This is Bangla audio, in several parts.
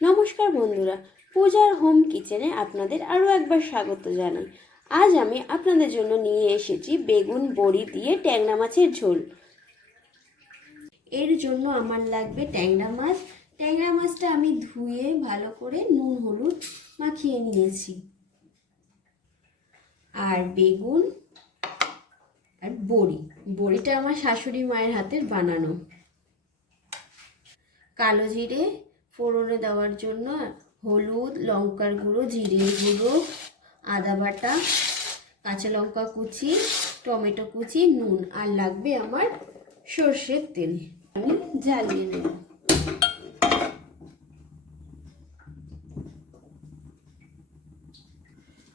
নমস্কার বন্ধুরা, পূজার হোম কিচেনে আপনাদের আরও একবার স্বাগত জানাই। আজ আমি আপনাদের জন্য নিয়ে এসেছি বেগুন বড়ি দিয়ে ট্যাংরা মাছের ঝোল। এর জন্য আমার লাগবে ট্যাংরা মাছ। ট্যাংরা মাছটা আমি ধুয়ে ভালো করে নুন হলুদ মাখিয়ে নিয়েছি। আর বেগুন আর বড়িটা আমার শাশুড়ি মায়ের হাতের বানানো। কালো জিরে ফোড়নে দেওয়ার জন্য, হলুদ, লঙ্কার গুঁড়ো, জিরে গুঁড়ো, আদা বাটা, কাঁচা লঙ্কা কুচি, টমেটো কুচি, নুন, আর লাগবে আমার সর্ষের তেল। আমি জ্বালিয়ে নেব।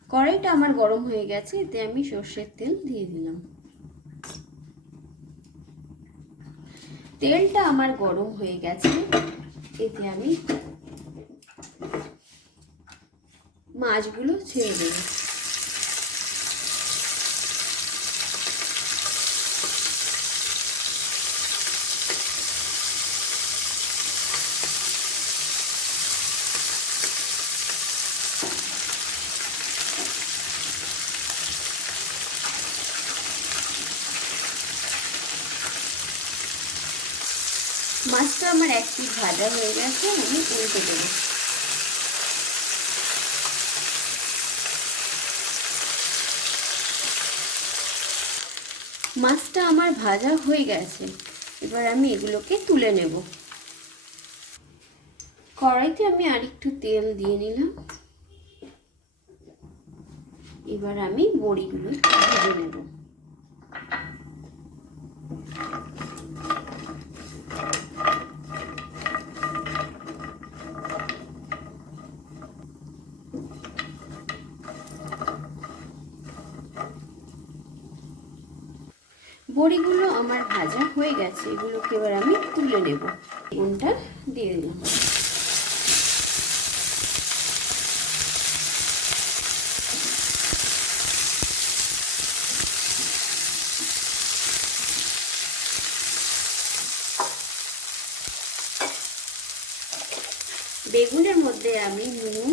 কড়াইটা আমার গরম হয়ে গেছে, এতে আমি সর্ষের তেল দিয়ে দিলাম। তেলটা আমার গরম হয়ে গেছে, এতে আমি মাছগুলো ছেড়ে দেব। মাছটা আমার এক পিঠ ভাজা হয়ে গেছে, আমি উল্টে দেবো। মাছটা আমার ভাজা হয়ে গেছে, এবার আমি এগুলোকে তুলে নেব। কড়াইতে আমি আরেকটু তেল দিয়ে নিলাম। এবার আমি বড়িগুলো ভেজে নেব। বড়িগুলো আমার ভাজা হয়ে গেছে, এগুলোকে এবার আমি তুলে নেব। বেগুনটা দিয়ে দিলাম। বেগুনের মধ্যে আমি নুন,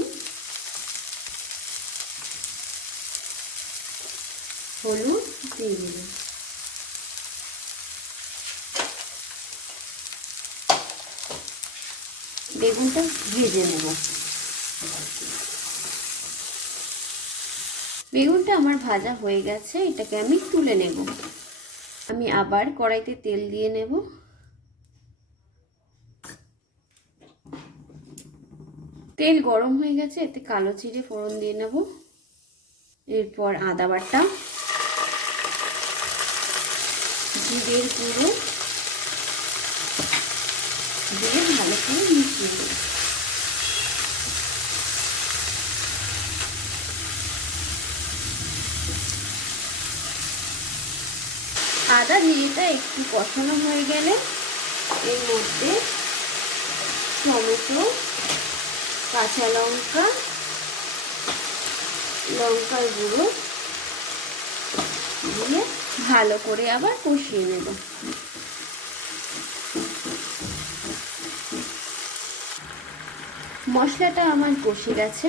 হলুদ দিয়ে দিলাম। বেগুনটা ভেজে নেব। বেগুনটা আমার ভাজা হয়ে গেছে, এটাকে আমি তুলে নেব। আমি আবার কড়াইতে তেল দিয়ে নেব। তেল গরম হয়ে গেছে, এতে কালো জিরে ফোড়ন দিয়ে নেব। এরপর আদা বাটা, জিরের গুঁড়ো দিয়ে ভালো করে মিশিয়ে দেব। আদা জিরেটা একটু কষানো হয়ে গেলে এর মধ্যে টমেটো, কাঁচা লঙ্কা, লঙ্কার গুঁড়ো দিয়ে ভালো করে আবার কষিয়ে নেব। মশলাটা আমার কষে গেছে।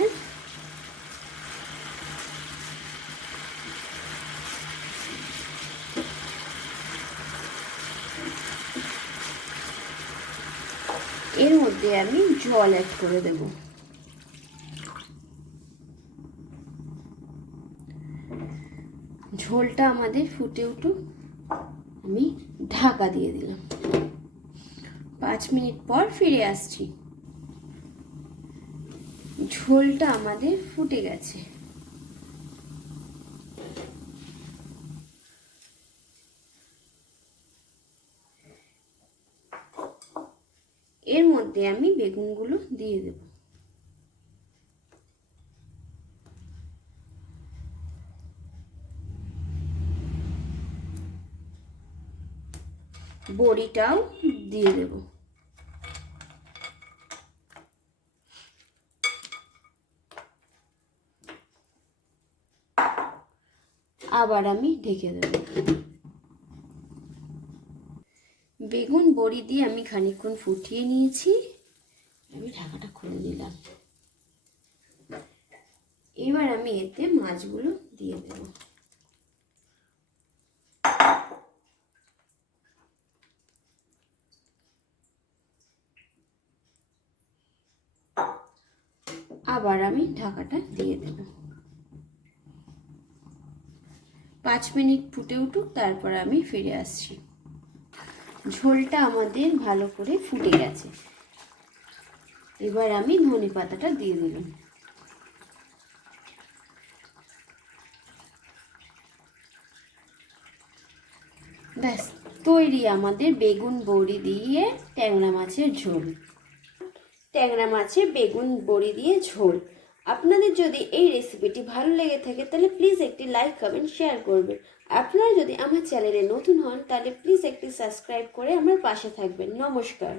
এর মধ্যে আমি জল অ্যাড করে দেব। ঝোলটা আমাদের ফুটে উঠুক, আমি ঢাকা দিয়ে দিলাম। 5 মিনিট পর ফিরে আসছি। ঝোলটা আমাদের ফুটে গেছে। এর মধ্যে আমি বেগুনগুলো দিয়ে দেব। বড়িটাও দিয়ে দেব। আবার আমি ঢেকে দেব। বেগুন বড়ি দিয়ে আমি খানিকক্ষণ ফুটিয়ে নিয়েছি। আমি ঢাকাটা খুলে দিলাম। এবার আমি এতে মাছগুলো দিয়ে দেব। আবার আমি ঢাকাটা দিয়ে দেব। 5 মিনিট ফুটে উঠুক, তারপর আমি ফিরে আসছি। ঝোলটা আমাদের ভালো করে ফুটে গেছে। এবার আমি ধনে পাতাটা দিয়ে দিলাম। ব্যাস তৈরি আমাদের বেগুন বড়ি দিয়ে ট্যাংরা মাছের ঝোল। ট্যাংরা মাছের বেগুন বড়ি দিয়ে ঝোল। আপনাদের যদি এই রেসিপিটি ভালো লেগে থাকে তাহলে প্লিজ একটি লাইক, কমেন্ট, শেয়ার করবেন। আপনারা যদি আমার চ্যানেলে নতুন হন তাহলে প্লিজ একটি সাবস্ক্রাইব করে আমার পাশে থাকবেন। নমস্কার।